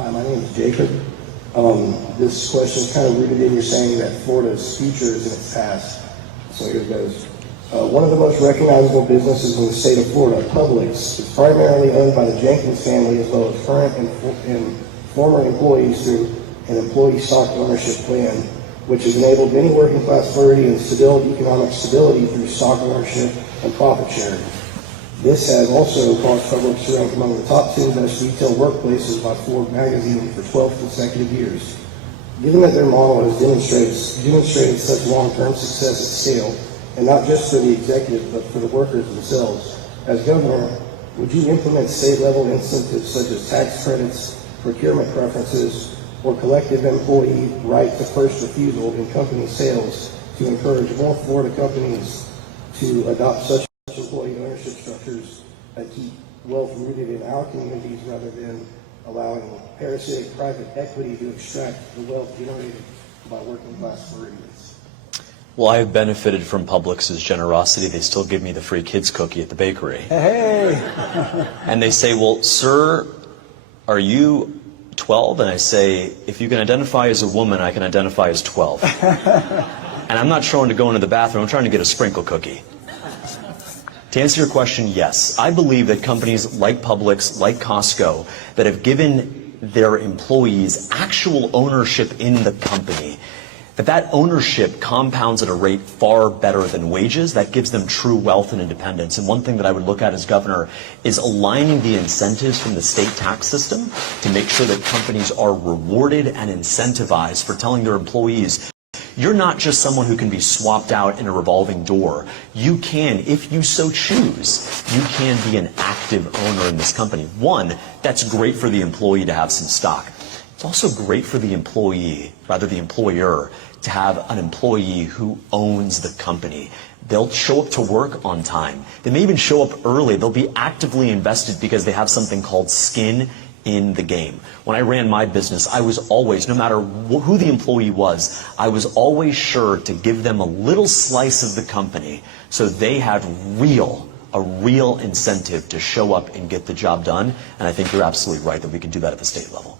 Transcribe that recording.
Hi, my name is Jacob. This question is kind of rooted in your saying that Florida's future is in its past. So here it goes. One of the most recognizable businesses in the state of Florida, Publix, is primarily owned by the Jenkins family as well as current and former employees through an employee stock ownership plan, which has enabled many working class Floridians and economic stability through stock ownership and profit sharing. This has also caused Publix to rank among the top 10 best retail workplaces by Forbes magazine for 12 consecutive years. Given that their model has demonstrated such long-term success at scale, and not just for the executive, but for the workers themselves, as governor, would you implement state-level incentives such as tax credits, procurement preferences, or collective employee right to first refusal in company sales to encourage more Florida companies to adopt such employee ownership structures that keep wealth rooted in our communities rather than allowing parasitic private equity to extract the wealth generated by working class Floridians? Well, I have benefited from Publix's generosity. They still give me the free kids cookie at the bakery. Hey! And they say, well, sir, are you 12? And I say, if you can identify as a woman, I can identify as 12. And I'm not trying to go into the bathroom. I'm trying to get a sprinkle cookie. To answer your question, yes. I believe that companies like Publix, like Costco, that have given their employees actual ownership in the company, that ownership compounds at a rate far better than wages. That gives them true wealth and independence. And one thing that I would look at as governor is aligning the incentives from the state tax system to make sure that companies are rewarded and incentivized for telling their employees, you're not just someone who can be swapped out in a revolving door. You can, if you so choose, you can be an active owner in this company. One, that's great for the employee to have some stock. It's also great for the employee, rather the employer, to have an employee who owns the company. They'll show up to work on time. They may even show up early. They'll be actively invested because they have something called skin in the game. When I ran my business, I was always, no matter who the employee was, I was always sure to give them a little slice of the company so they had a real incentive to show up and get the job done. And I think you're absolutely right that we can do that at the state level.